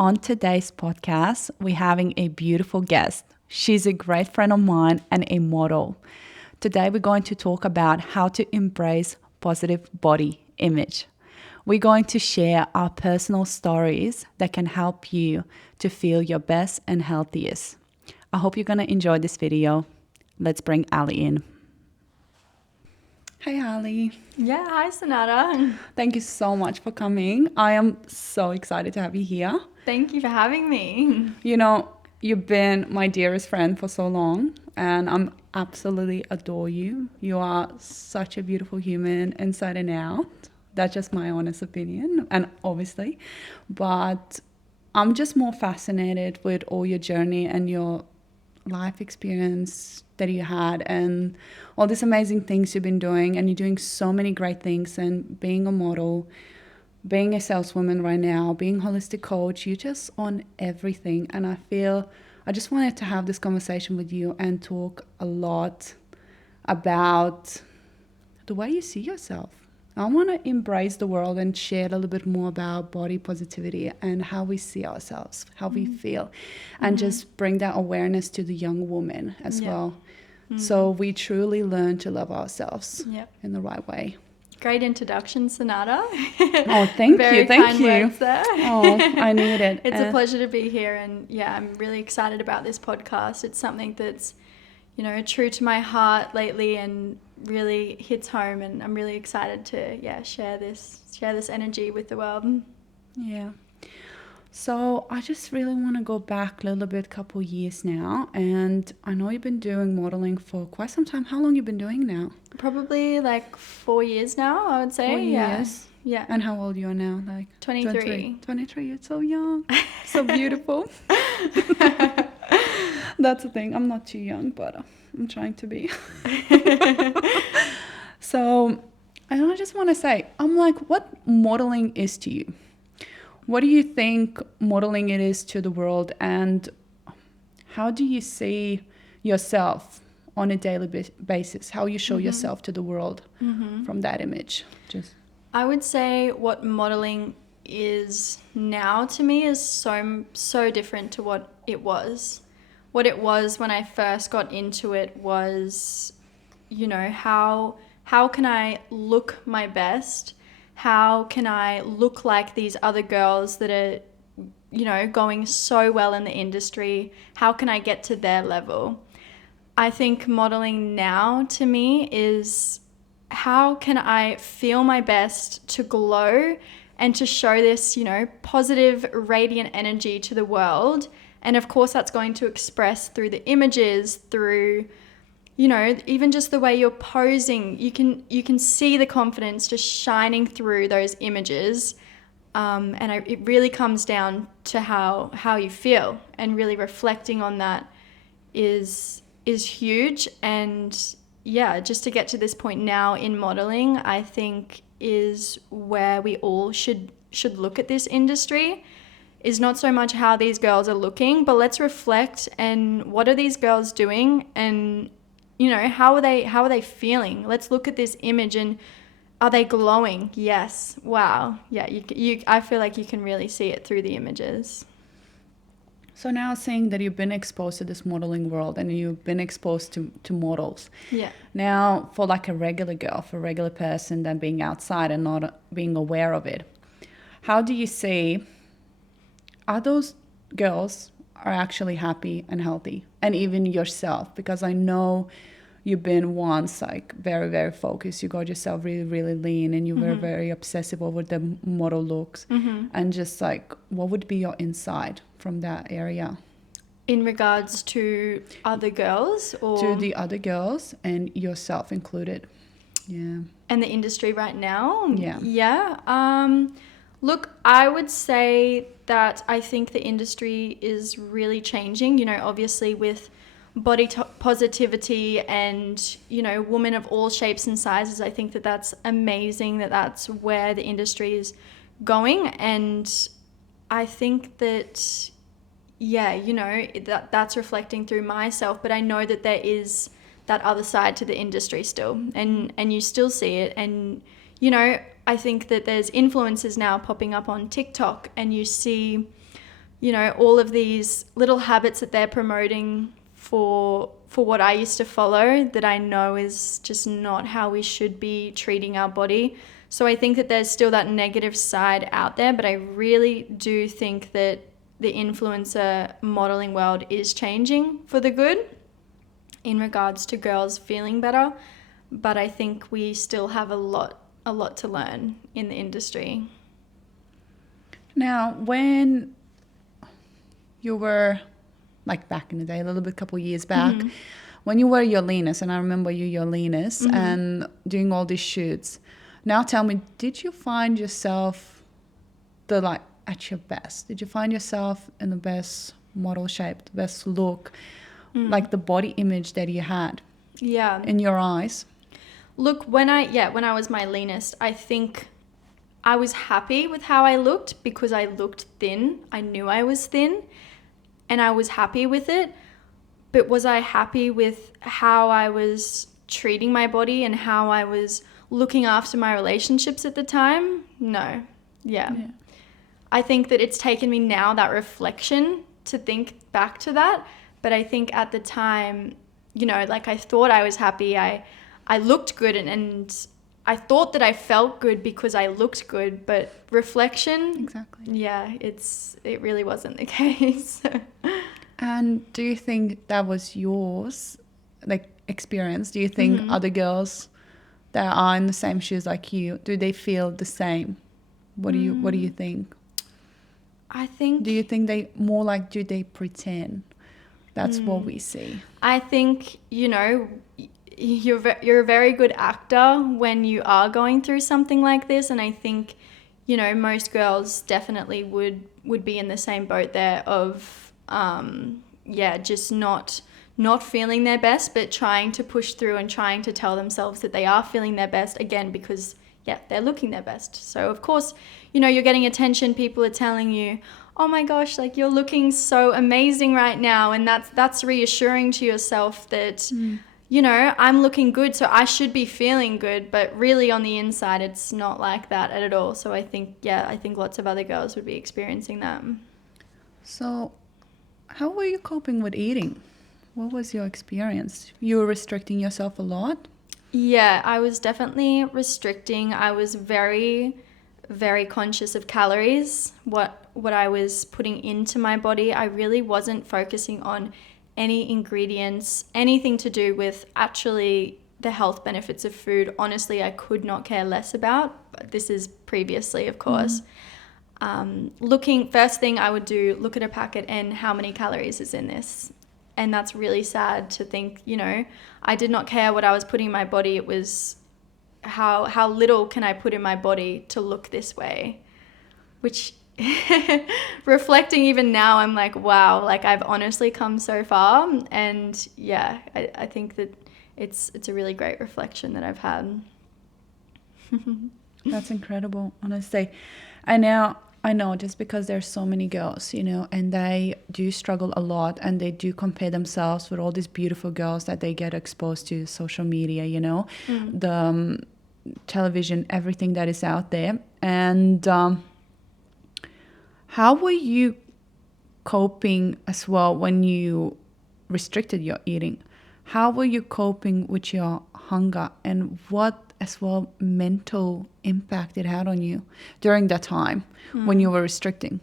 on today's podcast, we're having a beautiful guest. She's a great friend of mine and a model. Today, we're going to talk about how to embrace positive body image. We're going to share our personal stories that can help you to feel your best and healthiest. I hope you're going to enjoy this video. Let's bring Ali in. Hey, Ali. Yeah, hi, Sonata. Thank you so much for coming. I am so excited to have you here. Thank you for having me. You know, you've been my dearest friend for so long, and I'm absolutely adore you. You are such a beautiful human inside and out. That's just my honest opinion, and obviously. But I'm just more fascinated with all your journey and your life experience that you had and all these amazing things you've been doing, and you're doing so many great things, and being a model, being a saleswoman right now, being a holistic coach, you're just on everything. And I just wanted to have this conversation with you and talk a lot about the way you see yourself. I want to embrace the world and share a little bit more about body positivity and how we see ourselves, how we feel, and just bring that awareness to the young woman as well. So we truly learn to love ourselves in the right way. Great introduction, Sonata. Oh, thank Very you. Thank kind you. words there. Oh, I need it. It's a pleasure to be here, and yeah, I'm really excited about this podcast. It's something that's, true to my heart lately and really hits home, and I'm really excited to share this energy with the world. Yeah. So I just really want to go back a little bit, couple years now, and I know you've been doing modeling for quite some time. How long you been doing now? Probably like 4 years now, I would say. 4 years. Yeah. And how old you are now? Like 23. 23. You're so young, so beautiful. That's the thing. I'm not too young, but I'm trying to be. So, and I just want to say, I'm like, what modeling is to you? What do you think modeling it is to the world, and how do you see yourself on a daily basis? How you show yourself to the world from that image? I would say what modeling is now to me is so different to what it was. What it was when I first got into it was, how can I look my best? How can I look like these other girls that are, going so well in the industry? How can I get to their level? I think modeling now to me is how can I feel my best to glow and to show this, positive, radiant energy to the world. And of course, that's going to express through the images, through even just the way you're posing. You can see the confidence just shining through those images, it really comes down to how you feel, and really reflecting on that is huge. And yeah, just to get to this point now in modeling, I think is where we all should look at this industry. Is not so much how these girls are looking, but let's reflect, and what are these girls doing, and how are they feeling? Let's look at this image, and are they glowing? Yes. Wow. Yeah. I feel like you can really see it through the images. So now, saying that you've been exposed to this modeling world and you've been exposed to models. Yeah. Now, for like a regular girl, for a regular person, then being outside and not being aware of it, how do you see, are those girls are actually happy and healthy? And even yourself, because I know you've been once like very, very focused. You got yourself really, really lean, and you were very obsessive over the model looks. And just like, what would be your insight from that area? In regards to other girls, or to the other girls and yourself included? Yeah. And the industry right now? Yeah. Look, I would say that I think the industry is really changing, obviously with body positivity and, women of all shapes and sizes. I think that that's amazing, that's where the industry is going. And I think that, that's reflecting through myself, but I know that there is that other side to the industry still, and you still see it. And, I think that there's influencers now popping up on TikTok, and you see you know, all of these little habits that they're promoting for what I used to follow that I know is just not how we should be treating our body. So I think that there's still that negative side out there, but I really do think that the influencer modeling world is changing for the good in regards to girls feeling better. But I think we still have a lot to learn in the industry. Now, when you were, like back in the day, a little bit, couple years back, when you were your leanest, and I remember you your leanest, and doing all these shoots. Now tell me, did you find yourself at your best? Did you find yourself in the best model shape, the best look, like the body image that you had? Yeah. In your eyes? Look, when I was my leanest, I think I was happy with how I looked because I looked thin. I knew I was thin and I was happy with it. But was I happy with how I was treating my body and how I was looking after my relationships at the time? No. Yeah. I think that it's taken me now, that reflection, to think back to that. But I think at the time, you know, like I thought I was happy. I looked good and I thought that I felt good because I looked good. But reflection, Exactly. yeah, it really wasn't the case. And do you think that was yours, like, experience? Do you think other girls that are in the same shoes like you, do they feel the same? What do you think? I think... Do you think they more like, do they pretend? That's what we see. I think, you know, you're a very good actor when you are going through something like this, and I think, you know, most girls definitely would be in the same boat there of just not feeling their best, but trying to push through and trying to tell themselves that they are feeling their best, again, because they're looking their best. So of course, you know, you're getting attention. People are telling you, oh my gosh, like, you're looking so amazing right now, and that's reassuring to yourself that you know, I'm looking good, so I should be feeling good. But really on the inside, it's not like that at all. So I think lots of other girls would be experiencing that. So how were you coping with eating? What was your experience? You were restricting yourself a lot? Yeah, I was definitely restricting. I was very, very conscious of calories, what I was putting into my body. I really wasn't focusing on any ingredients, anything to do with actually the health benefits of food. Honestly, I could not care less about, but this is previously, of course. First thing I would do, look at a packet and how many calories is in this. And that's really sad to think, you know, I did not care what I was putting in my body. It was how little can I put in my body to look this way, which reflecting even now, I'm like, wow, like, I've honestly come so far. And yeah, I think that it's a really great reflection that I've had. That's incredible, honestly. And now I know, just because there's so many girls, you know, and they do struggle a lot, and they do compare themselves with all these beautiful girls that they get exposed to social media, you know, the television, everything that is out there. And how were you coping as well when you restricted your eating? How were you coping with your hunger, and what as well mental impact it had on you during that time when you were restricting?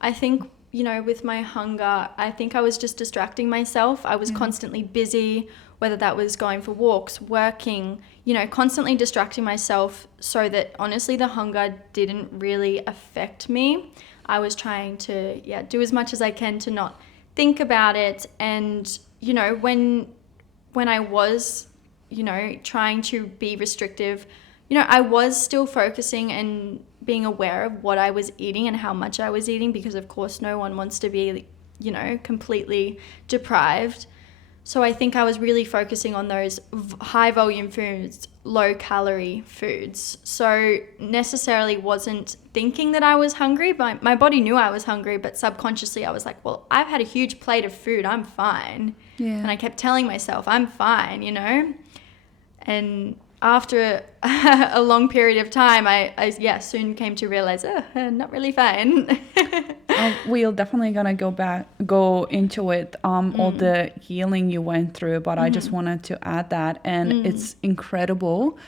I think, you know, with my hunger, I think I was just distracting myself. I was constantly busy, whether that was going for walks, working, you know, constantly distracting myself, so that honestly the hunger didn't really affect me. I was trying to do as much as I can to not think about it. And, you know, when I was, you know, trying to be restrictive, you know, I was still focusing and being aware of what I was eating and how much I was eating, because of course no one wants to be, you know, completely deprived. So I think I was really focusing on those high volume foods, low calorie foods. So necessarily wasn't thinking that I was hungry, but my body knew I was hungry, but subconsciously I was like, well, I've had a huge plate of food, I'm fine. Yeah. And I kept telling myself, I'm fine, you know? And after a long period of time, I soon came to realize, not really fine. We're definitely gonna go into it, all the healing you went through, but I just wanted to add that, and it's incredible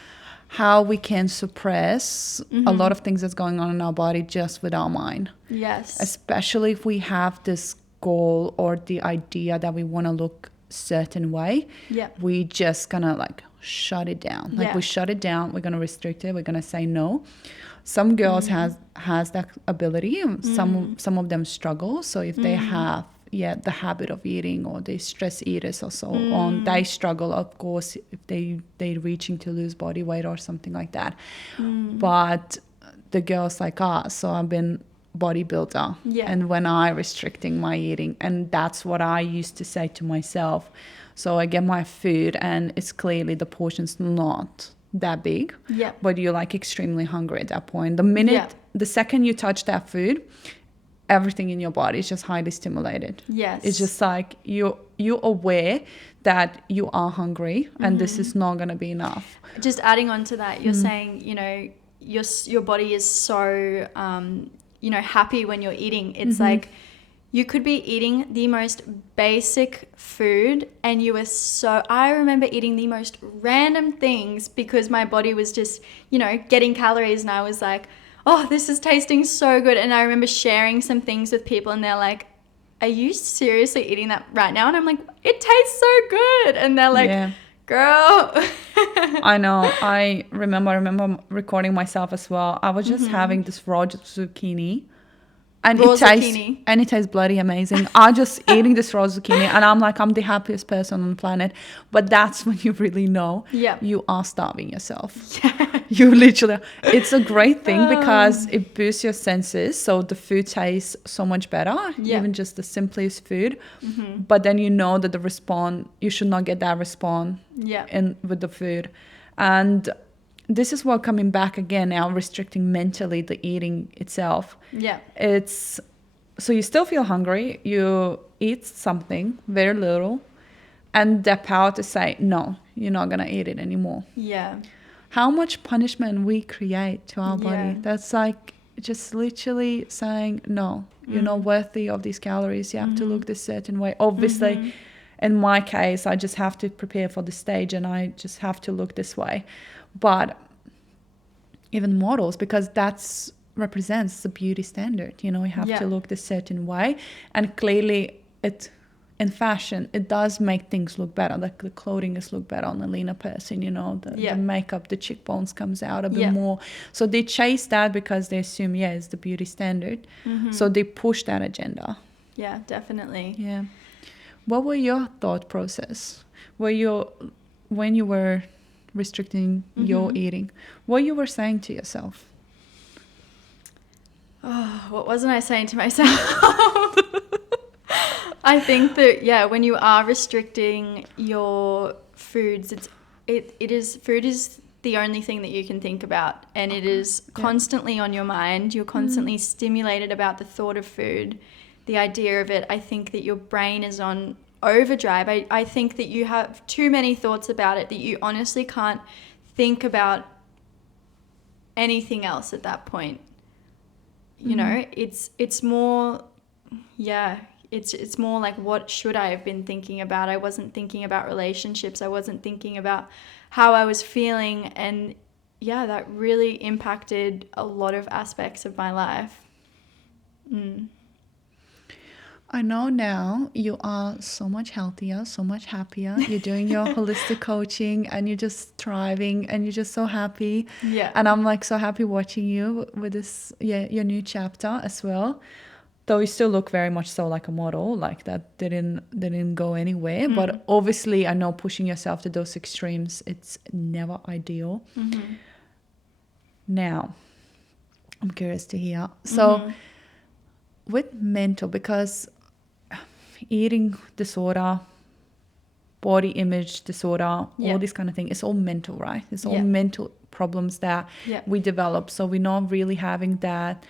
how we can suppress a lot of things that's going on in our body just with our mind. Yes. Especially if we have this goal or the idea that we want to look certain way. Yeah. We just gonna like shut it down. Like we shut it down. We're gonna restrict it. We're gonna say no. Some girls has that ability. Some of them struggle. So if they have the habit of eating, or they stress eaters or so on, they struggle, of course, if they're reaching to lose body weight or something like that. But the girls like us, so I've been bodybuilder, and when I restricting my eating, and that's what I used to say to myself. So I get my food, and it's clearly the portion's not that big, but you're like extremely hungry at that point. The second you touch that food, everything in your body is just highly stimulated. Yes. It's just like you're aware that you are hungry, and this is not going to be enough. Just adding on to that, you're saying, you know, your body is so, you know, happy when you're eating. It's like you could be eating the most basic food, and I remember eating the most random things because my body was just, you know, getting calories, and I was like, oh, this is tasting so good. And I remember sharing some things with people, and they're like, are you seriously eating that right now? And I'm like, it tastes so good. And they're like, girl. I know. I remember recording myself as well. I was just having this raw zucchini. And it tastes bloody amazing. I'm just eating this raw zucchini, and I'm like, I'm the happiest person on the planet. But that's when you really know you are starving yourself. You literally, it's a great thing because it boosts your senses. So the food tastes so much better, even just the simplest food. But then you know that you should not get that response with the food. And this is what coming back again now, restricting mentally the eating itself. It's so you still feel hungry, you eat something very little, and the power to say no, you're not gonna eat it anymore. How much punishment we create to our body. That's like just literally saying no, you're not worthy of these calories, you have to look this certain way. Obviously in my case, I just have to prepare for the stage, and I just have to look this way. But even models, because that's represents the beauty standard, you know, we have to look this certain way, and clearly in fashion it does make things look better, like the clothing is look better on a leaner person, you know, the makeup, the cheekbones comes out a bit more, so they chase that because they assume it's the beauty standard, so they push that agenda. Definitely. What were your thought process when you were restricting your eating, what you were saying to yourself? Oh, what wasn't I saying to myself? I think that when you are restricting your foods, food is the only thing that you can think about, and it is constantly on your mind. You're constantly stimulated about the thought of food, the idea of it. I think that your brain is on overdrive. I think that you have too many thoughts about it, that you honestly can't think about anything else at that point. You know, it's more it's more like, what should I have been thinking about? I wasn't thinking about relationships. I wasn't thinking about how I was feeling, and that really impacted a lot of aspects of my life. I know now you are so much healthier, so much happier. You're doing your holistic coaching, and you're just thriving, and you're just so happy. And I'm like so happy watching you with this, your new chapter as well. Though you still look very much so like a model, like that didn't go anywhere. But obviously I know pushing yourself to those extremes, it's never ideal. Now, I'm curious to hear. So with mental, because eating disorder, body image disorder, all this kind of thing, it's all mental, right? It's all mental problems that we develop. So we're not really having that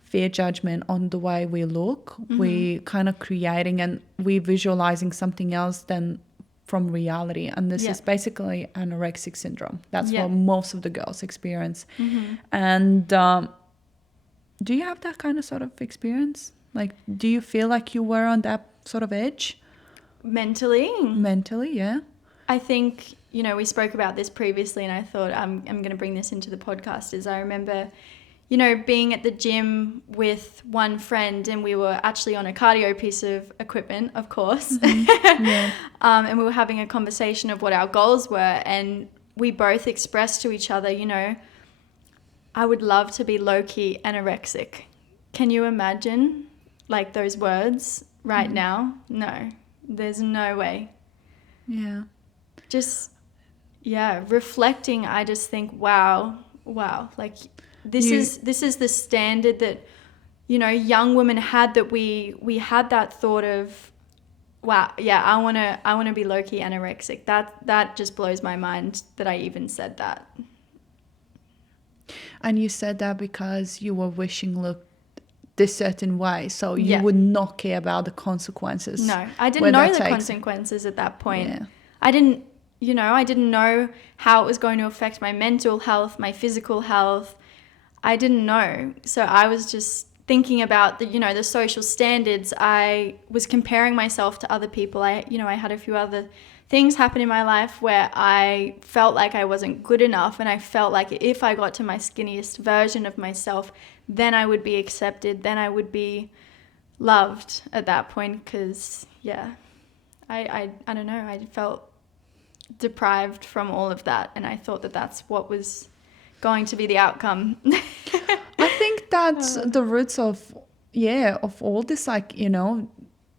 fair judgment on the way we look. We kind of creating, and we visualizing something else than from reality. And this is basically anorexic syndrome. That's what most of the girls experience. And do you have that kind of sort of experience? Like, do you feel like you were on that sort of edge Mentally, mentally? Yeah. I think, you know, we spoke about this previously, and I thought I'm going to bring this into the podcast. Is I remember, you know, being at the gym with one friend, and we were actually on a cardio piece of equipment, of course. Yeah. And we were having a conversation of what our goals were, and we both expressed to each other, you know, I would love to be low-key anorexic. Can you imagine, like, those words right now? No, there's no way. Yeah. Just, yeah, reflecting, I just think, wow, like this is the standard that, you know, young women had, that we had that thought of, wow, yeah, I want to be low-key anorexic. That just blows my mind that I even said that. And you said that because you were wishing look this certain way, so you Yeah. would not care about the consequences. No, I didn't where know that the takes- consequences at that point. Yeah. I didn't know how it was going to affect my mental health, my physical health. I didn't know. So I was just thinking about the social standards. I was comparing myself to other people. I had a few other things happen in my life where I felt like I wasn't good enough, and I felt like if I got to my skinniest version of myself, then I would be accepted, then I would be loved at that point, because, yeah, I don't know, I felt deprived from all of that, and I thought that that's what was going to be the outcome. I think that's the roots of all this, like, you know,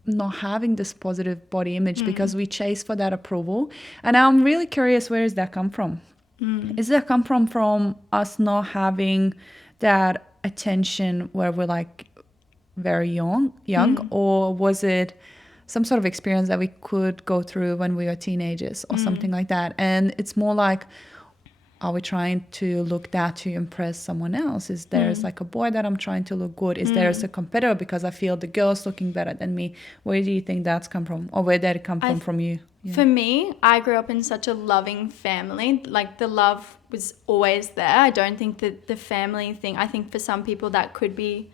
not having this positive body image because we chase for that approval. And I'm really curious, where does that come from? Is that come from us not having that attention where we're like very young, or was it some sort of experience that we could go through when we were teenagers or something like that? And it's more like, are we trying to look that to impress someone else? Is there's like a boy that I'm trying to look good? Is there's a competitor because I feel the girl's looking better than me? Where do you think that's come from? Or where did it come from you? Yeah. For me, I grew up in such a loving family. Like, the love was always there. I don't think that the family thing, I think for some people that could be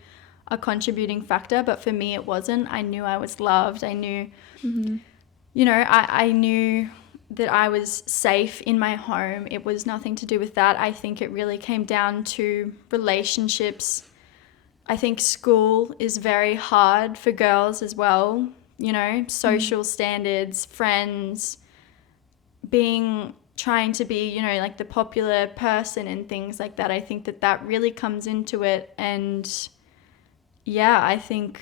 a contributing factor, but for me it wasn't. I knew I was loved. I knew, I knew that I was safe in my home. It was nothing to do with that. I think it really came down to relationships. I think school is very hard for girls as well. You know, social standards, friends, trying to be, you know, like the popular person and things like that. I think that really comes into it. And yeah, I think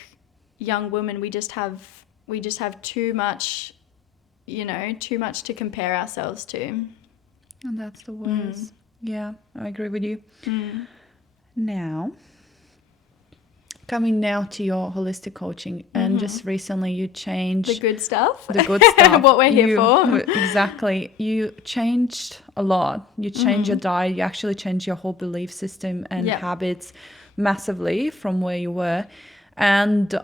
young women, we just have too much, too much to compare ourselves to. And that's the worst. Yeah, I agree with you. Now, coming now to your holistic coaching, and just recently you changed The good stuff. What we're here for. Exactly. You changed a lot. You changed your diet. You actually changed your whole belief system and habits massively from where you were. And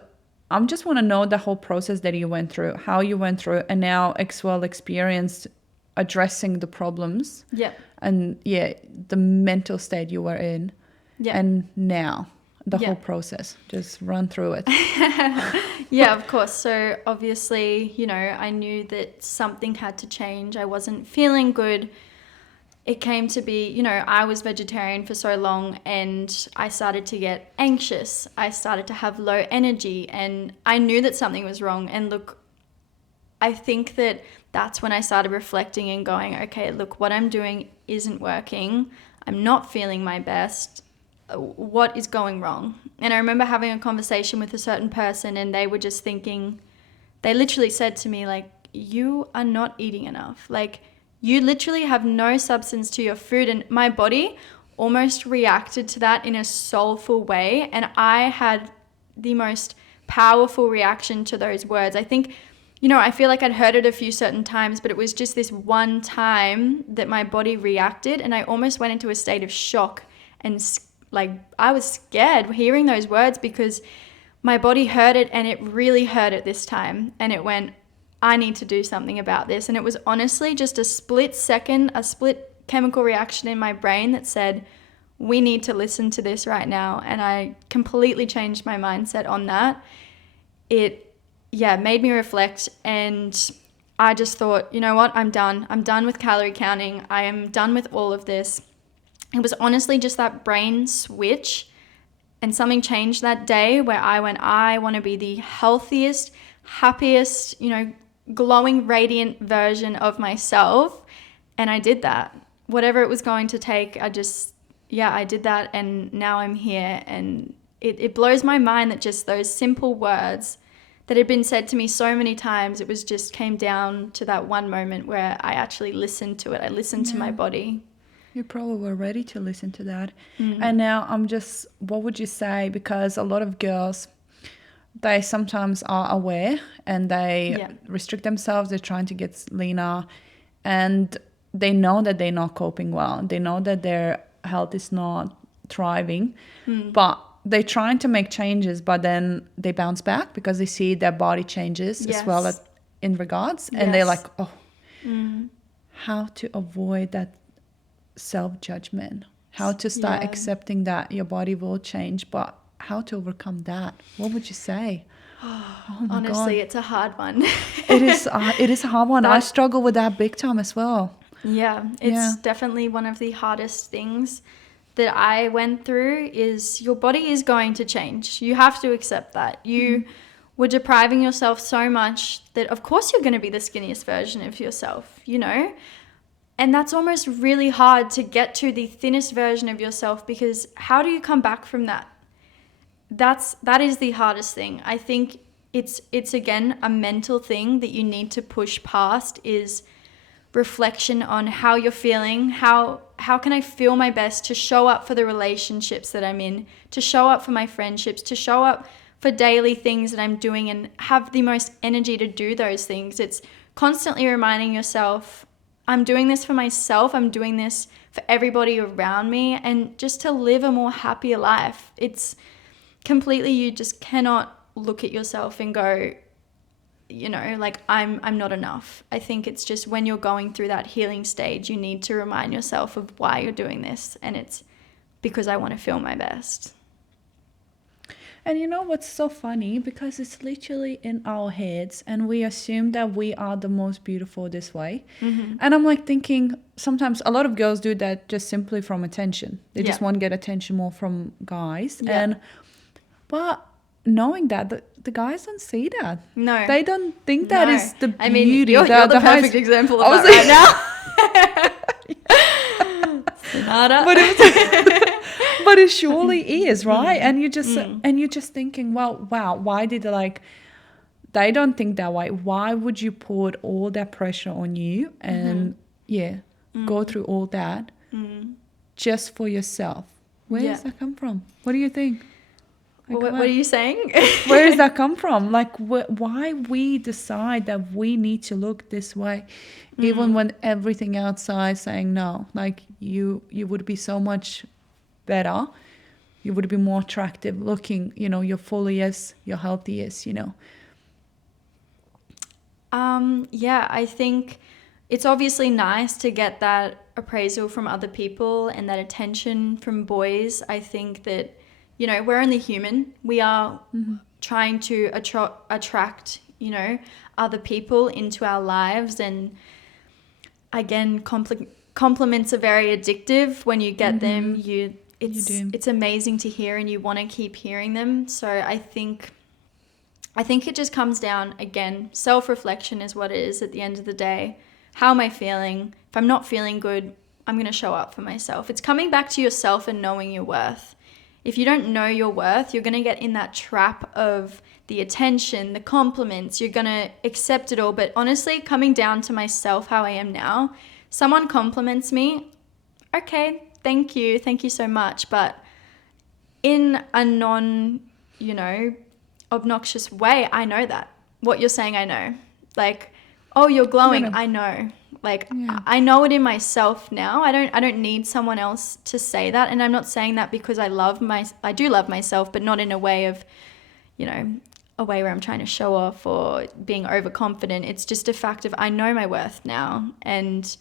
I just want to know the whole process that you went through, how you went through, and now experienced addressing the problems. Yeah. And the mental state you were in. Yeah. And now the whole process. Just run through it. Yeah, of course. So obviously, I knew that something had to change. I wasn't feeling good. It came to be, I was vegetarian for so long, and I started to get anxious. I started to have low energy, and I knew that something was wrong. And look, I think that's when I started reflecting and going, okay, look, what I'm doing isn't working. I'm not feeling my best. What is going wrong? And I remember having a conversation with a certain person, and they were just thinking, they literally said to me, like, you are not eating enough. Like, you literally have no substance to your food. And my body almost reacted to that in a soulful way. And I had the most powerful reaction to those words. I think, I feel like I'd heard it a few certain times, but it was just this one time that my body reacted, and I almost went into a state of shock. And like, I was scared hearing those words, because my body heard it, and it really heard it this time. And it went, I need to do something about this. And it was honestly just a split chemical reaction in my brain that said, we need to listen to this right now. And I completely changed my mindset on that. It, made me reflect, and I just thought, you know what, I'm done. I'm done with calorie counting. I am done with all of this. It was honestly just that brain switch, and something changed that day where I went, I want to be the healthiest, happiest, glowing, radiant version of myself. And I did that. Whatever it was going to take, I did that, and now I'm here. And it blows my mind that just those simple words that had been said to me so many times, it was just came down to that one moment where I actually listened to it. I listened to my body. You probably were ready to listen to that. And now what would you say? Because a lot of girls, they sometimes are aware and they restrict themselves. They're trying to get leaner, and they know that they're not coping well. They know that their health is not thriving, but they're trying to make changes, but then they bounce back because they see their body changes as well in regards. And they're like, how to avoid that self-judgment, how to start accepting that your body will change, but how to overcome that? What would you say? Honestly, God. It's a hard one. It is a hard one. I struggle with that big time as well. It's definitely one of the hardest things that I went through. Is your body is going to change. You have to accept that. You were depriving yourself so much that of course you're going to be the skinniest version of yourself, and that's almost really hard to get to the thinnest version of yourself, because how do you come back from that? That is the hardest thing. I think it's again a mental thing that you need to push past, is reflection on how you're feeling. How can I feel my best to show up for the relationships that I'm in, to show up for my friendships, to show up for daily things that I'm doing, and have the most energy to do those things. It's constantly reminding yourself, I'm doing this for myself, I'm doing this for everybody around me, and just to live a more happier life. It's completely, you just cannot look at yourself and go, like I'm not enough. I think it's just when you're going through that healing stage, you need to remind yourself of why you're doing this, and it's because I want to feel my best. And you know what's so funny? Because it's literally in our heads, and we assume that we are the most beautiful this way. And I'm like thinking, sometimes a lot of girls do that just simply from attention. They just want to get attention more from guys. But knowing that the guys don't see that. No. They don't think that is the beauty. I mean, you're the perfect example of that right now. Sonata. But it surely is, right? And you're just thinking, well, wow, why did they don't think that way. Why would you put all that pressure on you and go through all that just for yourself? Where does that come from? What do you think? What are you saying? Where does that come from? Like, why we decide that we need to look this way, even when everything outside is saying no? Like, you would be so much better. You would be more attractive looking, you're fulliest, you're healthiest, I think it's obviously nice to get that appraisal from other people and that attention from boys. I think that, we're only human. We are trying to attract, other people into our lives. And again, compliments are very addictive. When you get them, it's amazing to hear, and you want to keep hearing them. So I think it just comes down, again, self-reflection is what it is at the end of the day. How am I feeling? If I'm not feeling good, I'm going to show up for myself. It's coming back to yourself and knowing your worth. If you don't know your worth, you're going to get in that trap of the attention, the compliments. You're going to accept it all. But honestly, coming down to myself, how I am now, someone compliments me, okay, thank you so much. But in a non, obnoxious way, I know that. What you're saying, I know. Like, oh, you're glowing, I know. Like, I know it in myself now. I don't need someone else to say that. And I'm not saying that because I do love myself, but not in a way of, a way where I'm trying to show off or being overconfident. It's just a fact of I know my worth now, and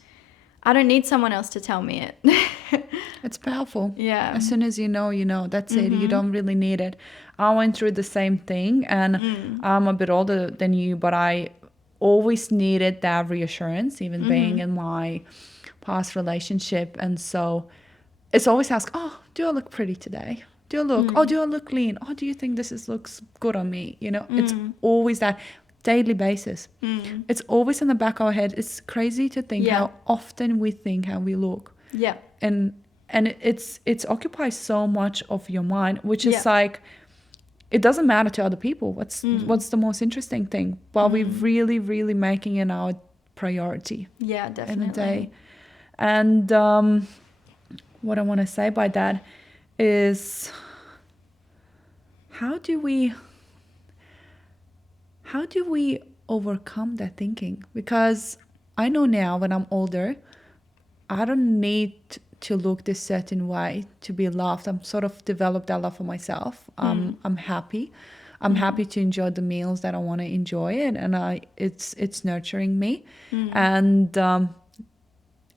I don't need someone else to tell me it. It's powerful. Yeah. As soon as you know, that's it. You don't really need it. I went through the same thing, and I'm a bit older than you, but I always needed that reassurance, even being in my past relationship. And so it's always asked, oh, do I look pretty today? Do I look, oh, do I look lean? Oh, do you think looks good on me? It's always that daily basis. It's always in the back of our head. It's crazy to think how often we think how we look. Yeah. And it's occupies so much of your mind, which is like, it doesn't matter to other people. What's the most interesting thing? But we're really, really making it our priority. Yeah, definitely. In the day. And what I want to say by that is, how do we overcome that thinking? Because I know now, when I'm older, I don't need to look this certain way to be loved. I'm sort of developed that love for myself. I'm happy. I'm happy to enjoy the meals that I want to enjoy it, and it's nurturing me. And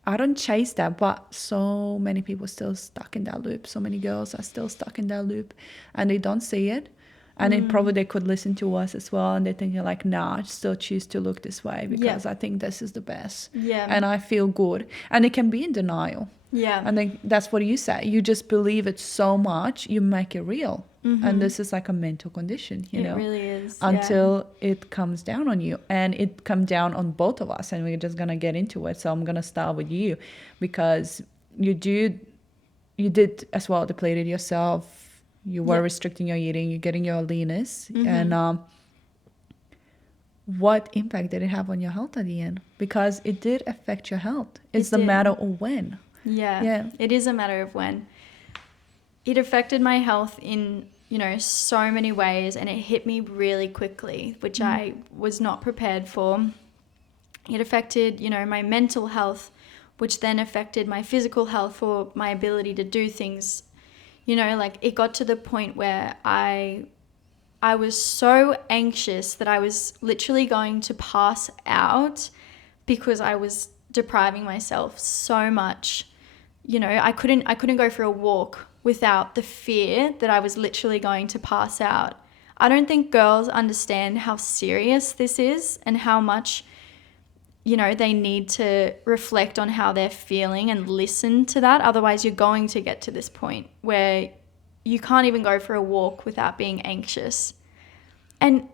I don't chase that, but so many people are still stuck in that loop. So many girls are still stuck in that loop, and they don't see it. And then probably they could listen to us as well, and they think you're like, nah, I still choose to look this way because I think this is the best. Yeah. And I feel good. And it can be in denial. Yeah. And then that's what you say. You just believe it so much, you make it real. And this is like a mental condition, you know. It really is. Until it comes down on you. And it comes down on both of us. And we're just going to get into it. So I'm going to start with you, because you did as well, depleted yourself. You were restricting your eating. You're getting your leanness. And what impact did it have on your health at the end? Because it did affect your health. It's the matter of when. Yeah. It is a matter of when. It affected my health in, so many ways, and it hit me really quickly, which I was not prepared for. It affected, my mental health, which then affected my physical health, for my ability to do things. It got to the point where I was so anxious that I was literally going to pass out because I was depriving myself so much. I couldn't go for a walk without the fear that I was literally going to pass out. I don't think girls understand how serious this is and how much, they need to reflect on how they're feeling and listen to that. Otherwise, you're going to get to this point where you can't even go for a walk without being anxious. And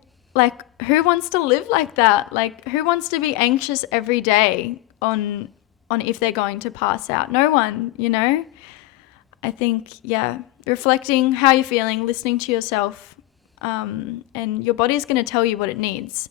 who wants to live like that? Who wants to be anxious every day on if they're going to pass out? No one, I think, reflecting how you're feeling, listening to yourself, and your body's going to tell you what it needs.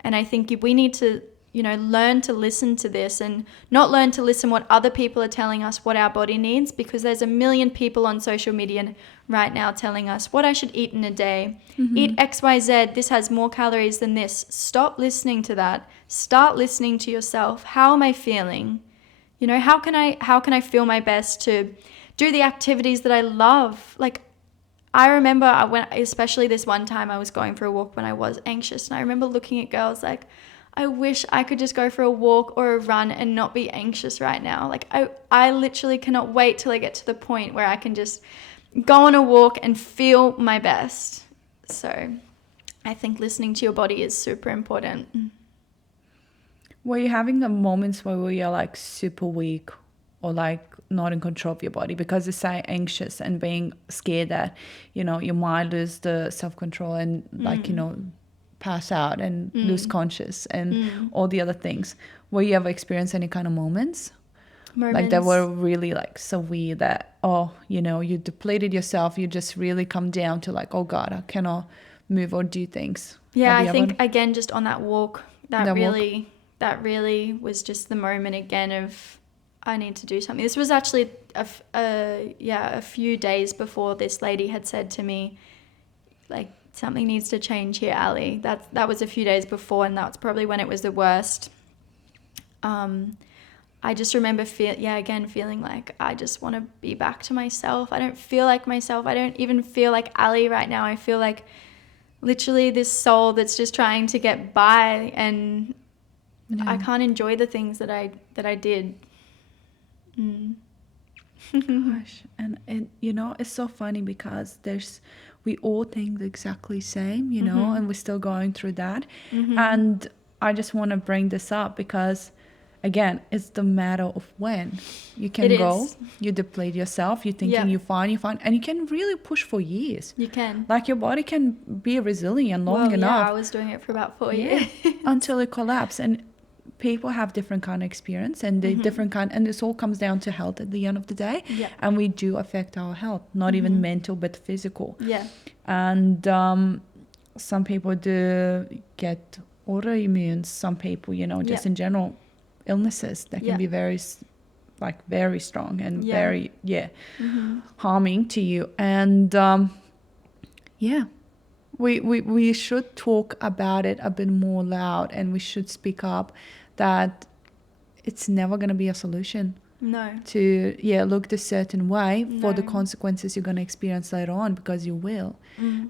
And I think we need to, learn to listen to this, and not learn to listen what other people are telling us what our body needs, because there's a million people on social media right now telling us what I should eat in a day. Eat XYZ, this has more calories than this. Stop listening to that. Start listening to yourself. How am I feeling? How can I feel my best to do the activities that I love? I remember especially this one time I was going for a walk when I was anxious, and I remember looking at girls like, I wish I could just go for a walk or a run and not be anxious right now. I literally cannot wait till I get to the point where I can just go on a walk and feel my best. So I think listening to your body is super important. Were you having the moments where you're super weak or not in control of your body? Because it's so anxious and being scared that, you might lose the self-control and pass out and lose conscious and all the other things. Were you ever experience any kind of moments? That were really severe that, you depleted yourself, you just really come down to oh God, I cannot move or do things? Yeah, I think again, just on that walk, that really was just the moment again of, I need to do something. This was actually a few days before this lady had said to me, something needs to change here, Ali. That was a few days before, and that's probably when it was the worst. I just remember feeling like I just want to be back to myself. I don't feel like myself. I don't even feel like Ali right now. I feel like literally this soul that's just trying to get by, and I can't enjoy the things that I did. Gosh, and you know, it's so funny because we all think the exactly same, you know, and we're still going through that. And I just want to bring this up because, again, it's the matter of when you can It go, is. you deplete yourself, you're thinking Yeah. you're fine, and you can really push for years. You can. Like your body can be resilient long Well, yeah, enough. I was doing it for about 4 Yeah, years. until it collapses. And people have different kind of experience and the different kind, and this all comes down to health at the end of the day. Yeah. And we do affect our health, not even mental but physical. Yeah. And some people do get autoimmune, some people, you know, just Yeah. in general illnesses that can Yeah. be very very strong and Yeah. very harming to you. And yeah, we should talk about it a bit more loud, and we should speak up that it's never going to be a solution No. to look this certain way for the No. consequences you're going to experience later on, because you will.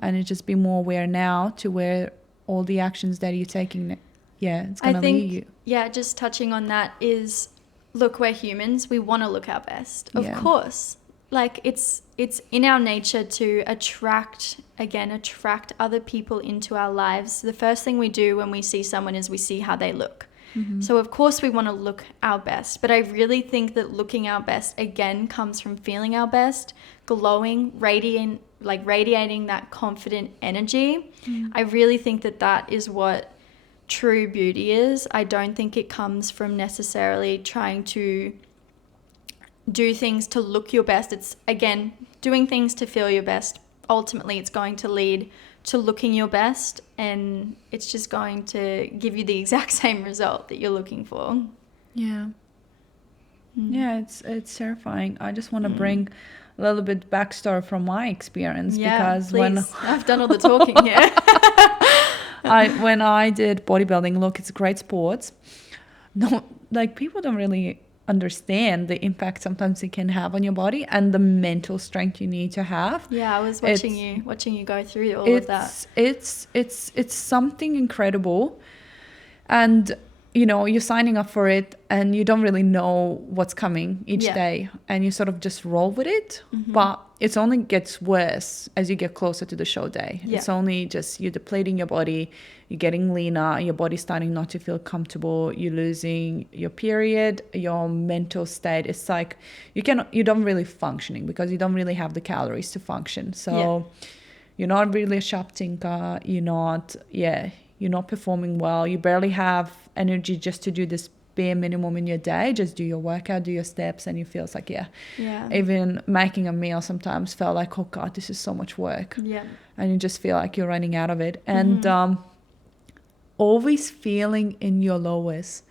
And it just be more aware now to where all the actions that you're taking, it's going to lead you. Yeah, just touching on that is, look, we're humans. We want to look our best. Of Yeah. course. Like it's in our nature to attract other people into our lives. The first thing we do when we see someone is we see how they look. So of course we want to look our best, but I really think that looking our best again comes from feeling our best, glowing, radiating that confident energy. I really think that is what true beauty is. I don't think it comes from necessarily trying to do things to look your best. It's, again, doing things to feel your best. Ultimately, it's going to lead to looking your best, and it's just going to give you the exact same result that you're looking for. Yeah. Yeah, it's terrifying. I just want to bring a little bit backstory from my experience, because please. I've done all the talking here. when I did bodybuilding, look, it's a great sport. No, like people don't really understand the impact sometimes it can have on your body and the mental strength you need to have. Yeah, I was watching you go through all of that. It's something incredible, and you know, you're signing up for it and you don't really know what's coming each day, and you sort of just roll with it. But it only gets worse as you get closer to the show day. It's only just you're depleting your body, you're getting leaner, your body's starting not to feel comfortable, you're losing your period, your mental state. It's like you don't really functioning because you don't really have the calories to function. So you're not really a sharp thinker, you're not performing well, you barely have energy just to do this bare minimum in your day. Just do your workout, do your steps, and you feel like even making a meal sometimes felt like, oh god, this is so much work. And you just feel like you're running out of it. And always feeling in your lowest,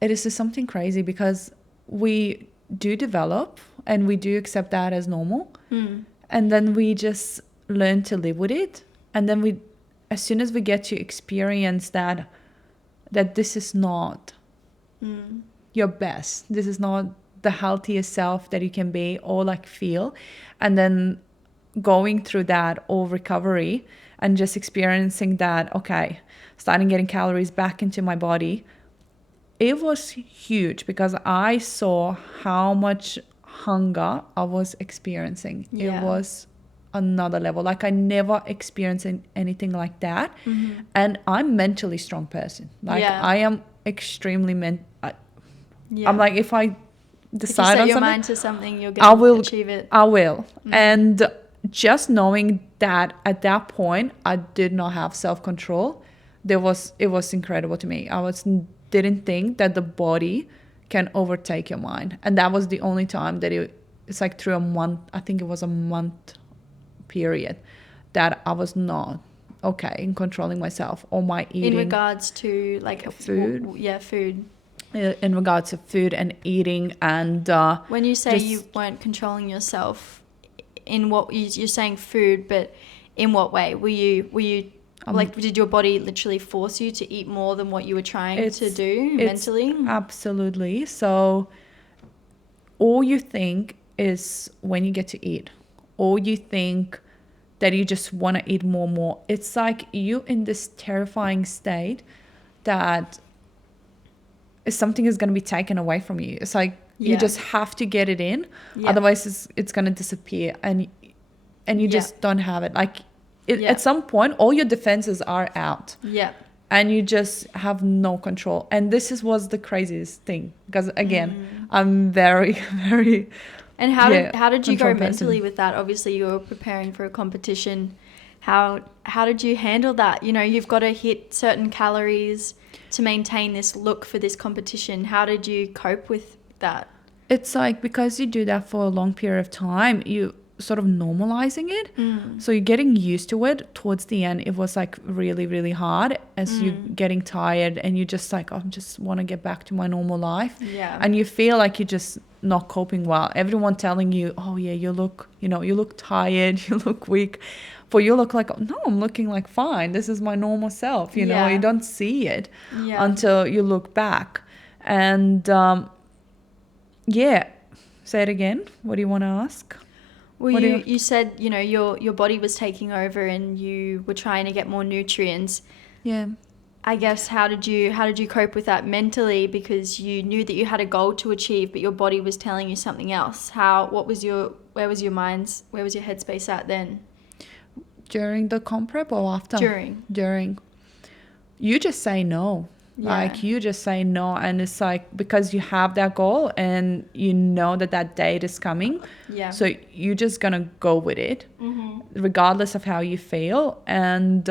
it is just something crazy, because we do develop and we do accept that as normal, and then we just learn to live with it. And then as soon as we get to experience that this is not your best, this is not the healthiest self that you can be or like feel, and then going through that all recovery and just experiencing that, okay, starting getting calories back into my body, it was huge, because I saw how much hunger I was experiencing. It was another level. Like I never experienced anything like that. And I'm mentally strong person. Like I am extremely I'm like, if I decide on your something, mind to something, you're going to achieve it. I will. And just knowing that at that point I did not have self-control, it was incredible to me. Didn't think that the body can overtake your mind. And that was the only time that it's like through a month, I think it was a month period, that I was not okay in controlling myself or my eating. In regards to like food. Food. In regards to food and eating. And when you say you weren't controlling yourself, in what you're saying food, but in what way? Were you like, did your body literally force you to eat more than what you were trying to do mentally? Absolutely. So all you think is when you get to eat, or you think that you just want to eat more. It's like you in this terrifying state that something is going to be taken away from you. It's like You Yeah. just have to get it in. Yeah. Otherwise it's going to disappear, and you Yeah. just don't have it. Like Yeah. at some point all your defenses are out, Yeah. and you just have no control. And was the craziest thing, because again, I'm very very And how did you go control mentally person. with that? Obviously, you were preparing for a competition. How did you handle that? You know, you've got to hit certain calories to maintain this look for this competition. How did you cope with that? It's like, because you do that for a long period of time, you sort of normalizing it. So you're getting used to it. Towards the end, it was like really, really hard as you getting tired, and you just like, I just want to get back to my normal life. Yeah. And you feel like you're just not coping well. Everyone telling you, oh yeah, you look tired, you look weak. For you look like, no, I'm looking like fine. This is my normal self. Yeah. You don't see it Yeah. until you look back. And yeah, say it again. What do you want to ask? Well, you said, you know, your body was taking over and you were trying to get more nutrients. Yeah. I guess how did you cope with that mentally, because you knew that you had a goal to achieve, but your body was telling you something else? Where was your headspace at then? During the comp prep or after? During. You just say no. Yeah. Like, you just say no, and it's like, because you have that goal and you know that date is coming. Yeah. So you're just gonna go with it, regardless of how you feel. And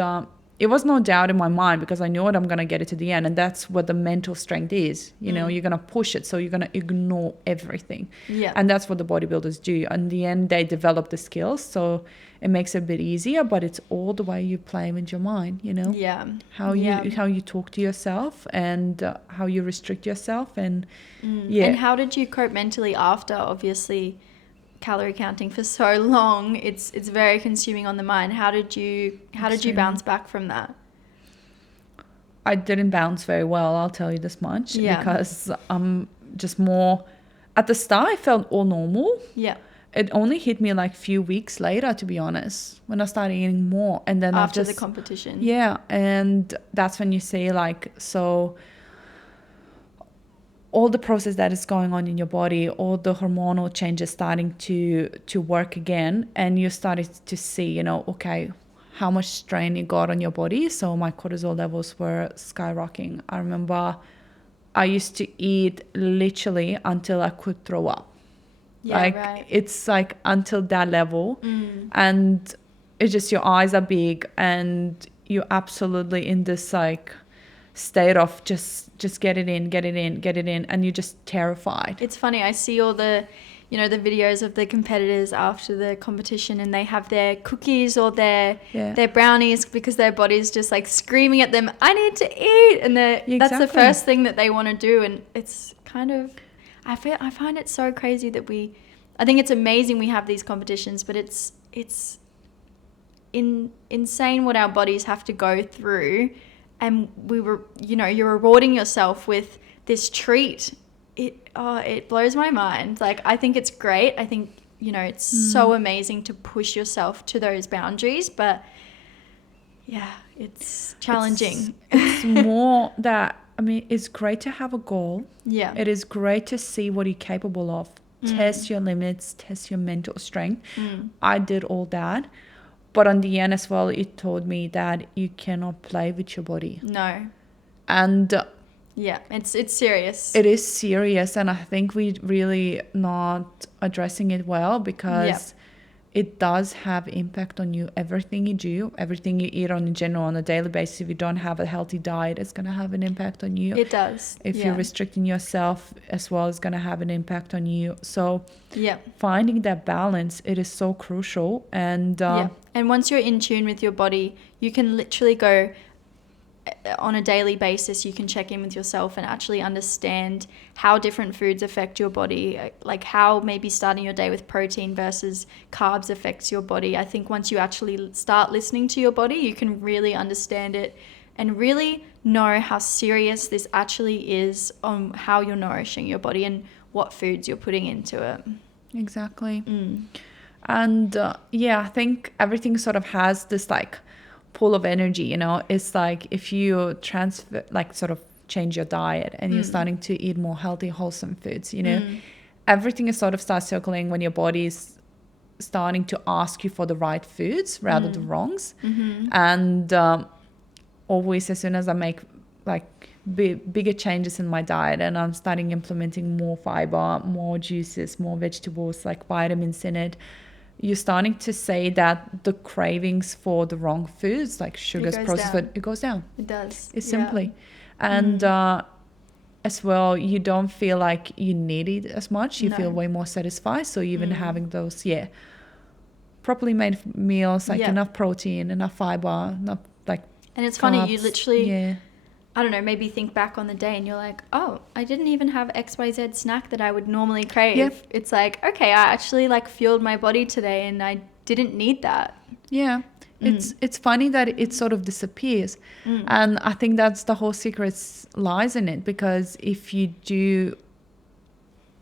it was no doubt in my mind, because I knew it, I'm gonna get it to the end, and that's what the mental strength is. You know, you're gonna push it, so you're gonna ignore everything. Yeah. And that's what the bodybuilders do. In the end, they develop the skills, so it makes it a bit easier. But it's all the way you play with your mind. You know. Yeah. How you talk to yourself, and how you restrict yourself, and And how did you cope mentally after? Obviously, calorie counting for so long, it's very consuming on the mind. How did you bounce back from that? I didn't bounce very well, I'll tell you this much. Yeah. Because I'm just more, at the start I felt all normal. Yeah. It only hit me like a few weeks later, to be honest, when I started eating more. And then After the competition. Yeah, and that's when you see, like, so all the process that is going on in your body, all the hormonal changes starting to work again, and you started to see, you know, okay, how much strain you got on your body. So my cortisol levels were skyrocketing. I remember I used to eat literally until I could throw up. Yeah, Like, right. it's like until that level. And it's just, your eyes are big, and you're absolutely in this like state of just get it in, and you're just terrified. It's funny, I see all the, you know, the videos of the competitors after the competition, and they have their cookies or their brownies, because their body's just like screaming at them, I need to eat, and that's the first thing that they want to do. And it's kind of, I find it so crazy that I think it's amazing we have these competitions, but it's insane what our bodies have to go through. And you're rewarding yourself with this treat. It blows my mind. Like, I think it's great. I think, you know, it's so amazing to push yourself to those boundaries, but yeah, it's challenging. It's more that, I mean, it's great to have a goal. Yeah. It is great to see what you're capable of. Test your limits, test your mental strength. I did all that. But on the end as well, it told me that you cannot play with your body. No. And yeah, it's serious. it is serious. And I think we're really not addressing it well, because it does have impact on you. Everything you do, everything you eat in general on a daily basis, if you don't have a healthy diet, it's going to have an impact on you. It does. If you're restricting yourself as well, it's going to have an impact on you. So finding that balance, it is so crucial. And and once you're in tune with your body, you can literally go on a daily basis, you can check in with yourself and actually understand how different foods affect your body, like how maybe starting your day with protein versus carbs affects your body. I think once you actually start listening to your body, you can really understand it and really know how serious this actually is on how you're nourishing your body and what foods you're putting into it. Exactly. And I think everything sort of has this like pool of energy, you know. It's like if you transfer, like sort of change your diet and you're starting to eat more healthy, wholesome foods, you know, everything is sort of starts circling when your body is starting to ask you for the right foods rather than wrongs. And always, as soon as I make like bigger changes in my diet and I'm starting implementing more fiber, more juices, more vegetables, like vitamins in it, you're starting to say that the cravings for the wrong foods, like sugars, processed food, it goes down. It does. It's simply. And as well, you don't feel like you need it as much. You feel way more satisfied. So even having those, properly made meals, like enough protein, enough fiber, enough like. And it's carbs, funny, you literally, I don't know, maybe think back on the day and you're like, oh, I didn't even have XYZ snack that I would normally crave. Yep. It's like, okay, I actually like fueled my body today and I didn't need that. Yeah. It's funny that it sort of disappears. And I think that's the whole secret lies in it, because if you do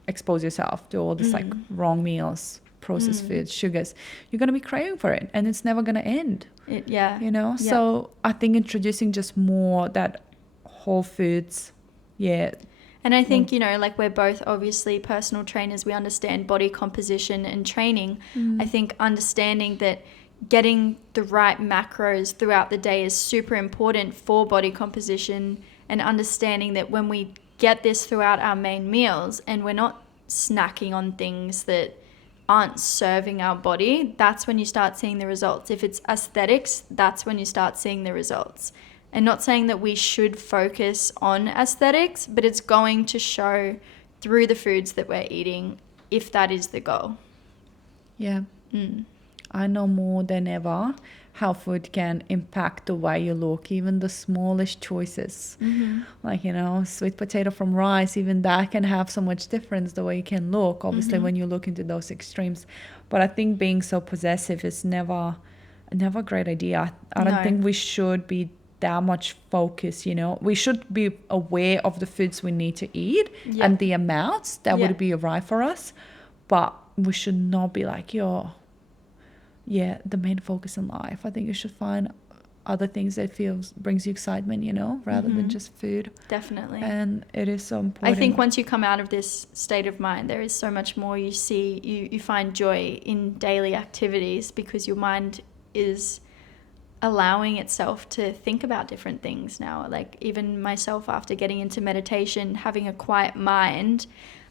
expose yourself to all this like wrong meals, processed foods, sugars, you're going to be craving for it and it's never going to end. You know? Yeah. So I think introducing just more that whole foods, And I think, you know, like we're both obviously personal trainers, we understand body composition and training. I think understanding that getting the right macros throughout the day is super important for body composition, and understanding that when we get this throughout our main meals and we're not snacking on things that aren't serving our body, that's when you start seeing the results. If it's aesthetics, that's when you start seeing the results. And not saying that we should focus on aesthetics, but it's going to show through the foods that we're eating if that is the goal. I know more than ever how food can impact the way you look, even the smallest choices. Like, you know, sweet potato from rice, even that can have so much difference the way you can look, obviously, when you look into those extremes. But I think being so possessive is never a great idea. I don't think we should be that much focus, you know. We should be aware of the foods we need to eat and the amounts that would be right for us. But we should not be like, the main focus in life. I think you should find other things that brings you excitement, you know, rather than just food. Definitely. And it is so important. I think once you come out of this state of mind, there is so much more you see. You find joy in daily activities because your mind is allowing itself to think about different things now. Like even myself, after getting into meditation, having a quiet mind,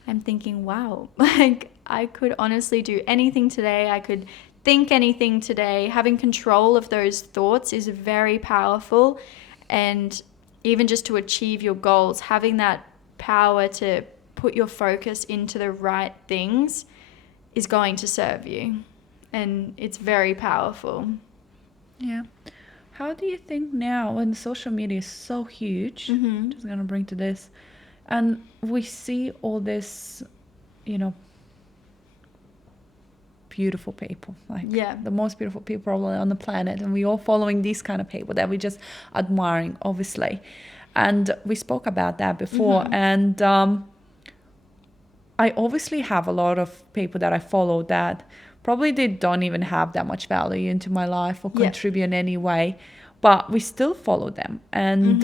I'm thinking, wow, like I could honestly do anything today. I could think anything today. Having control of those thoughts is very powerful. And even just to achieve your goals, having that power to put your focus into the right things is going to serve you. And it's very powerful. Yeah. How do you think now, when social media is so huge, just going to bring to this, and we see all this, you know, beautiful people, like the most beautiful people probably on the planet, and we all following these kind of people that we just admiring, obviously. And we spoke about that before. And I obviously have a lot of people that I follow that probably they don't even have that much value into my life or contribute in any way, but we still follow them. And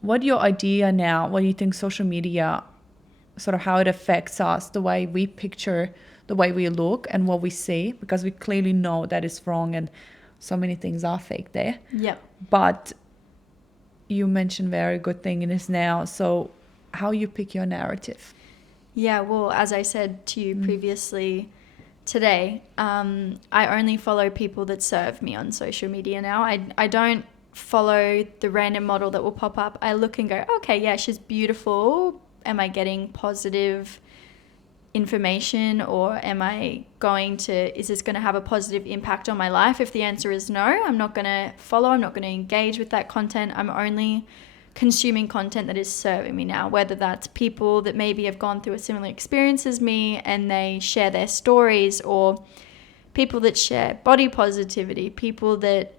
what your idea now, what do you think social media, sort of how it affects us, the way we picture, the way we look and what we see, because we clearly know that it's wrong and so many things are fake there. But you mentioned very good thing in this now. So how you pick your narrative? Well, as I said to you previously today, I only follow people that serve me on social media now. I don't follow the random model that will pop up. I look and go, okay, she's beautiful. Am I getting positive information, or is this going to have a positive impact on my life? If the answer is no, I'm not going to follow, I'm not going to engage with that content. I'm only consuming content that is serving me now, whether that's people that maybe have gone through a similar experience as me and they share their stories, or people that share body positivity, people that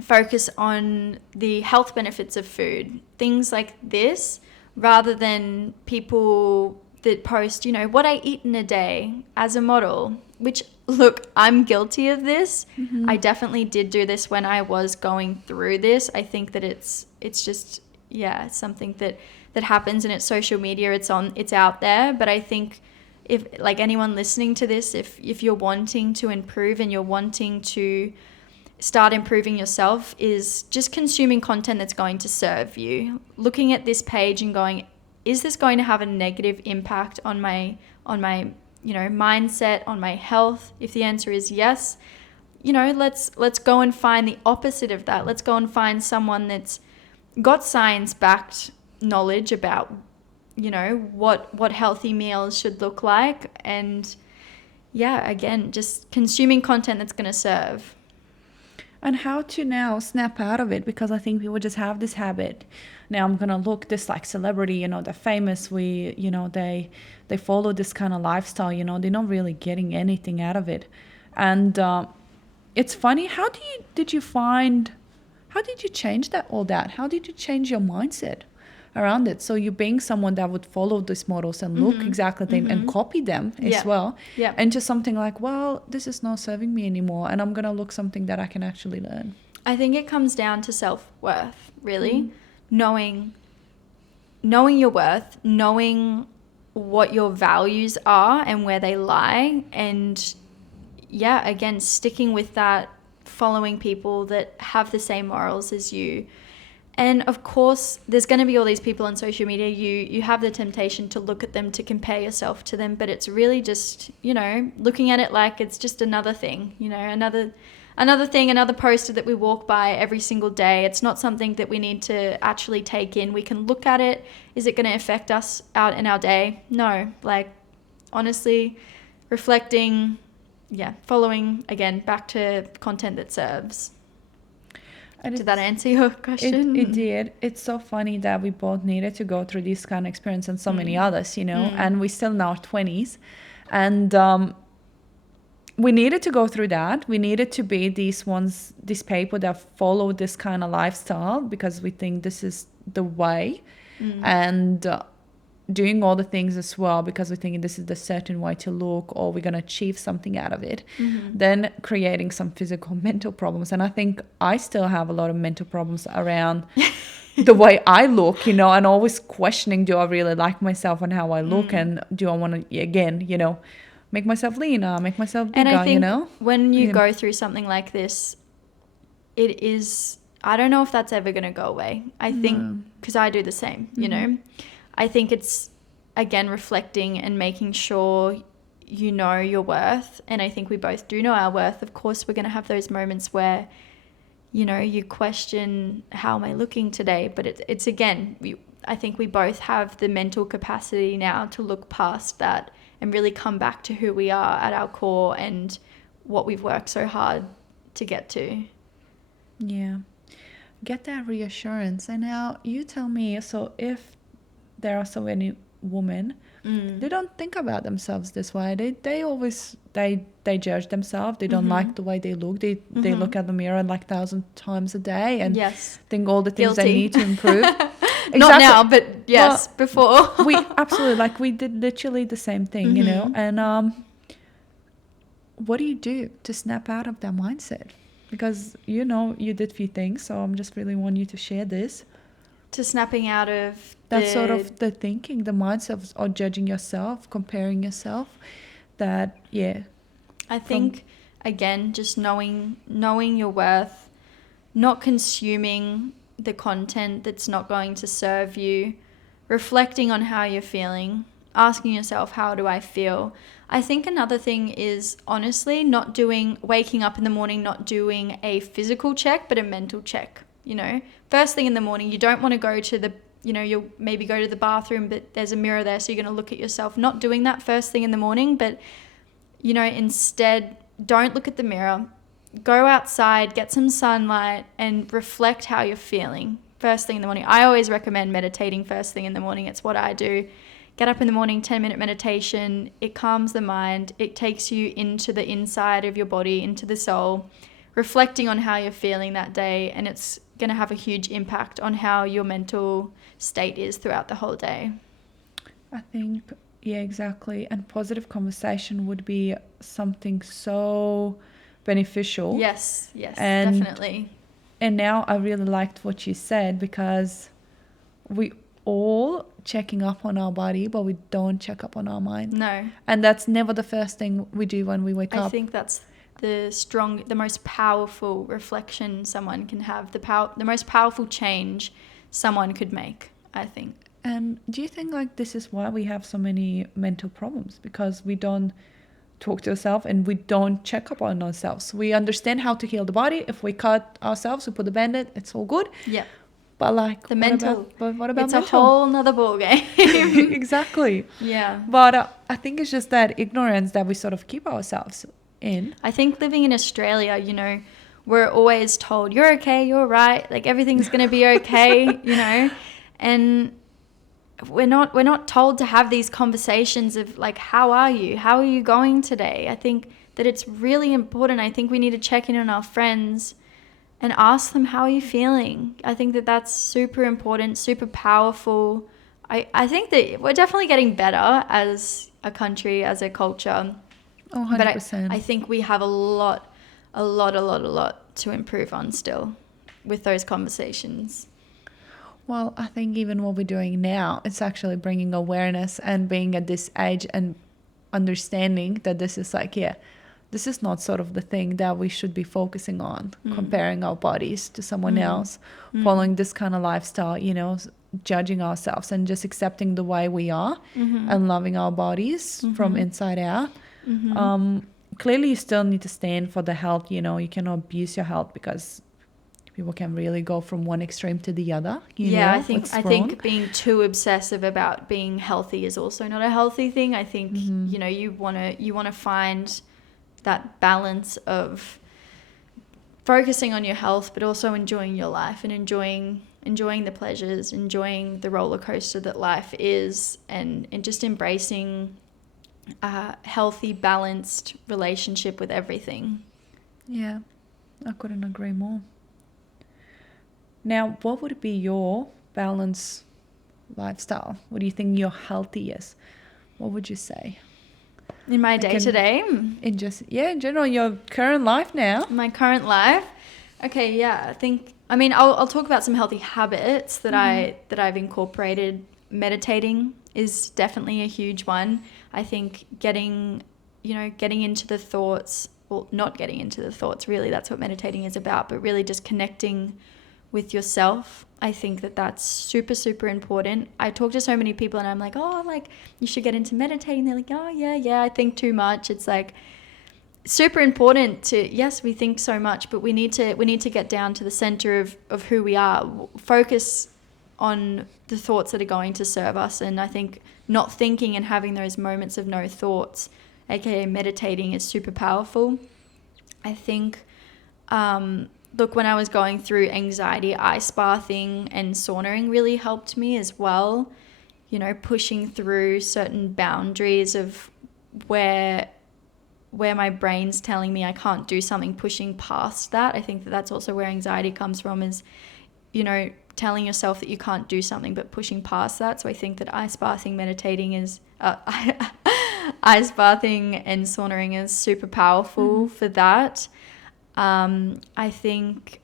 focus on the health benefits of food, things like this, rather than people that post, you know, what I eat in a day as a model, which, look, I'm guilty of this. I definitely did do this when I was going through this. I think that it's just it's something that happens, and it's social media, it's out there. But I think if like anyone listening to this, if you're wanting to improve and you're wanting to start improving yourself, is just consuming content that's going to serve you. Looking at this page and going, is this going to have a negative impact on my mindset, on my health? If the answer is yes, let's go and find the opposite of that. Let's go and find someone that's got science-backed knowledge about, what healthy meals should look like. And again, just consuming content that's going to serve. And how to now snap out of it, because I think people just have this habit. Now I'm gonna look this like celebrity, they're famous. They follow this kind of lifestyle. They're not really getting anything out of it. And it's funny. How did you change that? How did you change your mindset around it? So you being someone that would follow these models and look exactly them and copy them as well. Yeah. And just something like, well, this is not serving me anymore, and I'm going to look something that I can actually learn. I think it comes down to self-worth, really. Knowing your worth, knowing what your values are and where they lie. And again, sticking with that, following people that have the same morals as you. And of course, there's going to be all these people on social media. You have the temptation to look at them, to compare yourself to them, but it's really just, looking at it like it's just another thing, another thing, another poster that we walk by every single day. It's not something that we need to actually take in. We can look at it. Is it going to affect us out in our day? No. Like, honestly, reflecting, following, again, back to content that serves. Did that answer your question? It did. It's so funny that we both needed to go through this kind of experience and so many others, and we're still in our 20s. And we needed to go through that. We needed to be these people that follow this kind of lifestyle because we think this is the way. And doing all the things as well because we're thinking this is the certain way to look, or we're going to achieve something out of it. Then creating some physical, mental problems. And I think I still have a lot of mental problems around the way I look, and always questioning, do I really like myself and how I look? And do I want to, again, make myself leaner, make myself bigger, and I think when you go through something like this, it is, I don't know if that's ever going to go away. I think, because I do the same, I think it's, again, reflecting and making sure you know your worth. And I think we both do know our worth. Of course, we're going to have those moments where, you question, how am I looking today? But it's again, I think we both have the mental capacity now to look past that and really come back to who we are at our core and what we've worked so hard to get to. Yeah. Get that reassurance. And now you tell me, so if there are so many women, they don't think about themselves this way. They always judge themselves. They don't like the way they look. They look at the mirror like 1,000 times a day and think all the things they need to improve. Exactly. Not now, but yes, before. We absolutely, we did literally the same thing, and what do you do to snap out of that mindset? Because you did a few things, so I'm just really want you to share this. To snapping out of that sort of the thinking, the mindset of judging yourself, comparing yourself, that, I think, again, just knowing your worth, not consuming the content that's not going to serve you, reflecting on how you're feeling, asking yourself, how do I feel? I think another thing is, honestly, waking up in the morning, not doing a physical check, but a mental check. First thing in the morning, you don't want to go to you'll maybe go to the bathroom, but there's a mirror there, so you're going to look at yourself. Not doing that first thing in the morning, but, instead, don't look at the mirror. Go outside, get some sunlight, and reflect how you're feeling first thing in the morning. I always recommend meditating first thing in the morning. It's what I do. Get up in the morning, 10-minute meditation. It calms the mind. It takes you into the inside of your body, into the soul, reflecting on how you're feeling that day, and it's going to have a huge impact on how your mental state is throughout the whole day. I think, exactly. And positive conversation would be something so beneficial. Yes, definitely. And now I really liked what you said, because we all checking up on our body, but we don't check up on our mind. No. And that's never the first thing we do when we wake up. I think that's the most powerful reflection someone can have, the most powerful change someone could make, I think. And do you think like this is why we have so many mental problems? Because we don't talk to ourselves and we don't check up on ourselves. We understand how to heal the body. If we cut ourselves, we put a band-aid, it's all good. Yeah. But like The mental, what about it's mental? a whole nother ball game. Exactly. Yeah. But I think it's just that ignorance that we sort of keep ourselves in. I think living in Australia, you know, we're always told, you're okay, you're right, like everything's going to be okay, you know, and we're not told to have these conversations of like, how are you going today? I think that it's really important. I think we need to check in on our friends and ask them, how are you feeling? I think that that's super important, super powerful. I think that we're definitely getting better as a country, as a culture. Oh, 100%. But I think we have a lot to improve on still with those conversations. Well, I think even what we're doing now, it's actually bringing awareness and being at this age and understanding that this is like, this is not sort of the thing that we should be focusing on, comparing our bodies to someone else, following this kind of lifestyle, you know, judging ourselves and just accepting the way we are and loving our bodies from inside out. Clearly, you still need to stand for the health, you know, you cannot abuse your health because people can really go from one extreme to the other. You know, I think being too obsessive about being healthy is also not a healthy thing. I think, you know, you want to find that balance of focusing on your health, but also enjoying your life and enjoying the pleasures, enjoying the roller coaster that life is, and just embracing a healthy, balanced relationship with everything. Yeah, I couldn't agree more. Now, what would be your balanced lifestyle? What do you think your healthy is? What would you say? In my day-to-day? In general, your current life now. My current life? Okay, yeah. I'll talk about some healthy habits that I've incorporated. Meditating is definitely a huge one. I think getting into the thoughts, well, not getting into the thoughts, really, that's what meditating is about, but really just connecting with yourself. I think that that's super, super important. I talk to so many people and I'm like, oh, like you should get into meditating. They're like, oh yeah, I think too much. It's like super important to, yes, we think so much, but we need to get down to the center of who we are. Focus on the thoughts that are going to serve us. And I think not thinking and having those moments of no thoughts, aka meditating, is super powerful. I think look, when I was going through anxiety, ice bathing and sauning really helped me as well. You know, pushing through certain boundaries of where my brain's telling me I can't do something, pushing past that. I think that that's also where anxiety comes from, is, you know, telling yourself that you can't do something but pushing past that. So I think that ice bathing, meditating is ice bathing and sauning is super powerful for that. I think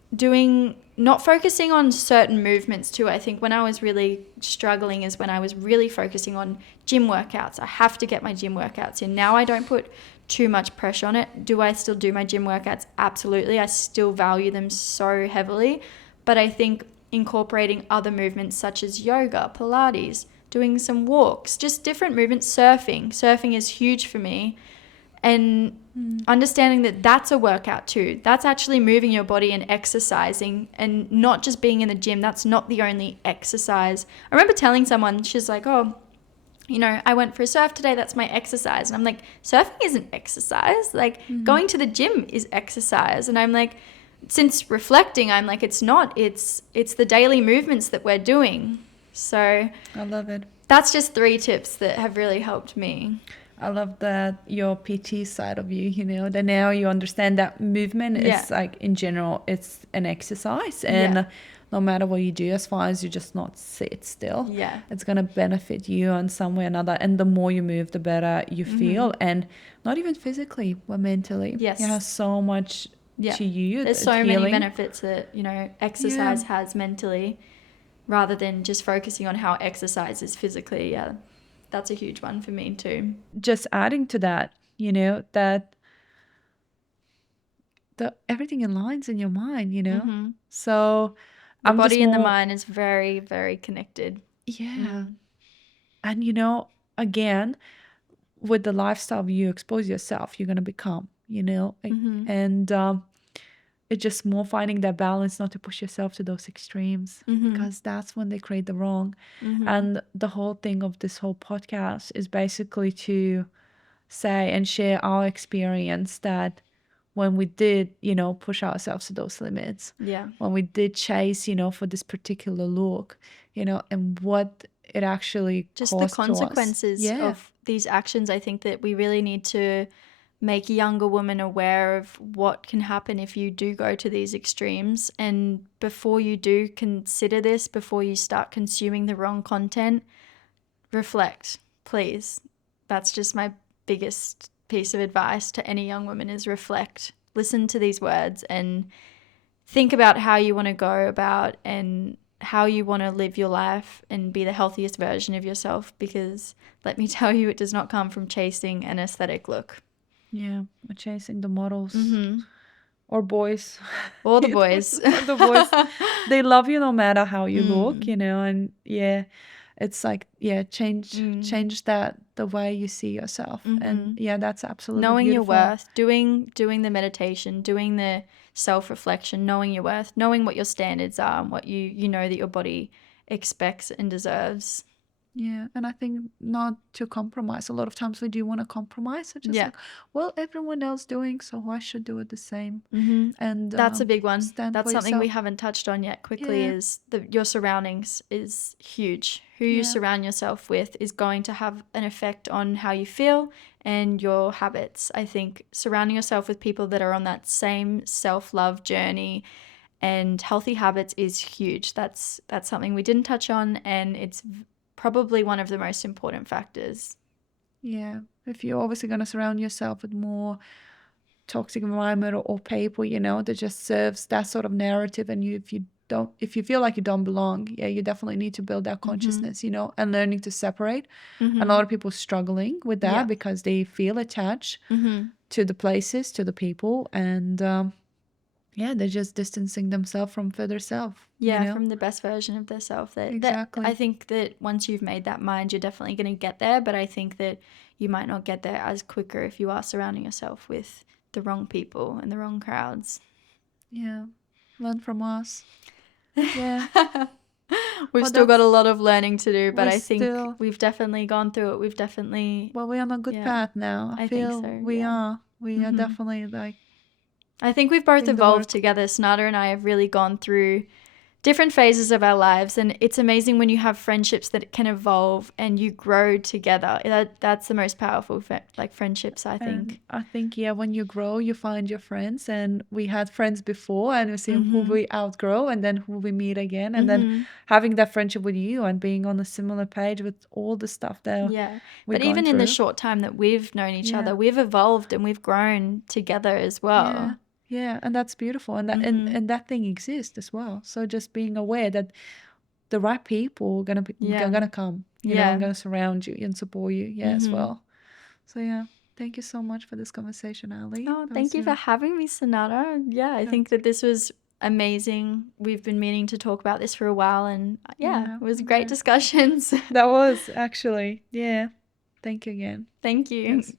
not focusing on certain movements too. I think when I was really struggling is when I was really focusing on gym workouts. I have to get my gym workouts in. Now I don't put too much pressure on it. Do I still do my gym workouts? Absolutely. I still value them so heavily. But I think incorporating other movements such as yoga, Pilates, doing some walks, just different movements, surfing. Surfing is huge for me. And understanding that that's a workout too. That's actually moving your body and exercising, and not just being in the gym. That's not the only exercise. I remember telling someone, she's like, oh, you know, I went for a surf today. That's my exercise. And I'm like, surfing isn't exercise. Like going to the gym is exercise. And I'm like, since reflecting, I'm like, it's not. It's the daily movements that we're doing. So I love it. That's just 3 tips that have really helped me. I love that your PT side of you, you know, that now you understand that movement is like, in general, it's an exercise, and no matter what you do, as far as you just not sit still, it's going to benefit you in some way or another. And the more you move, the better you feel, and not even physically, but mentally. Yes. You have so much to you. There's so many benefits that, you know, exercise has mentally. rather than just focusing on how exercise is physically. Yeah, that's a huge one for me too. Just adding to that, you know, that everything aligns in your mind, you know. Mm-hmm. So The I'm just body and the more, mind is very, very connected. yeah. And you know, again, with the lifestyle you expose yourself, you're gonna become, you know, Mm-hmm. and it's just more finding that balance, not to push yourself to those extremes, Mm-hmm. because that's when they create the wrong. Mm-hmm. And the whole thing of this whole podcast is basically to say and share our experience that when we did, you know, push ourselves to those limits, Yeah. when we did chase, you know, for this particular look, you know, and what it actually Just the cost to us. consequences Yeah. of these actions. I think that we really need to make younger women aware of what can happen if you do go to these extremes. And before you do consider this, before you start consuming the wrong content, reflect, please. That's just my biggest piece of advice to any young woman is reflect. Listen to these words and think about how you want to go about and how you want to live your life and be the healthiest version of yourself, because let me tell you, it does not come from chasing an aesthetic look. Yeah. Or chasing the models Mm-hmm. or boys. Or the You know, boys. or the boys. They love you no matter how you look, Mm. you know, and yeah, it's like, yeah, change that the way you see yourself. And yeah, that's absolutely Knowing your beautiful. worth, doing the meditation, doing the self-reflection, knowing your worth, knowing what your standards are and what you know that your body expects and deserves. Yeah, and I think not to compromise. A lot of times we do want to compromise. It's just Yeah. like, well, everyone else doing, so I should do it the same. Mm-hmm. And That's a big one. stand That's for something we yourself. haven't touched on yet quickly Yeah, is your surroundings is huge. Who you yeah, surround yourself with is going to have an effect on how you feel and your habits. I think surrounding yourself with people that are on that same self-love journey and healthy habits is huge. That's something we didn't touch on, and it's probably one of the most important factors. yeah. If you're obviously going to surround yourself with more toxic environment or people, you know, that just serves that sort of narrative, and if you feel like you don't belong, yeah, you definitely need to build that consciousness, you know, and learning to separate. And a lot of people struggling with that Yeah. because they feel attached to the places, to the people, and yeah, they're just distancing themselves from further self, Yeah, you know? from the best version of their self. That Exactly. I think that once you've made that mind, you're definitely going to get there. But I think that you might not get there as quicker if you are surrounding yourself with the wrong people and the wrong crowds. Yeah. Learn from us. Yeah. We've Well, still got that's a lot of learning to do, but we I think still we've definitely gone through it. We've definitely, well, we're on a good yeah, path now. I I think feel so. we Yeah. are. We are definitely like I think we've both doing the evolved work. together. Sonata and I have really gone through different phases of our lives, and it's amazing when you have friendships that can evolve and you grow together. That's the most powerful friendships, I think. And I think, yeah, when you grow, you find your friends. And we had friends before, and we see who we outgrow and then who we meet again. And then having that friendship with you and being on a similar page with all the stuff that Yeah. we're But going even in the through. short time that we've known each Yeah. other, we've evolved and we've grown together as Yeah. well. Yeah. And that's beautiful. And that and that thing exists as well. So just being aware that the right people are gonna come, you know, and gonna surround you and support you, as well. So yeah. Thank you so much for this conversation, Ali. Oh, That thank was you for having me, Sonata. Yeah, I think that this was amazing. We've been meaning to talk about this for a while, and Yeah, it was great discussions. that was actually, yeah. Thank you again. Thank you. Yes.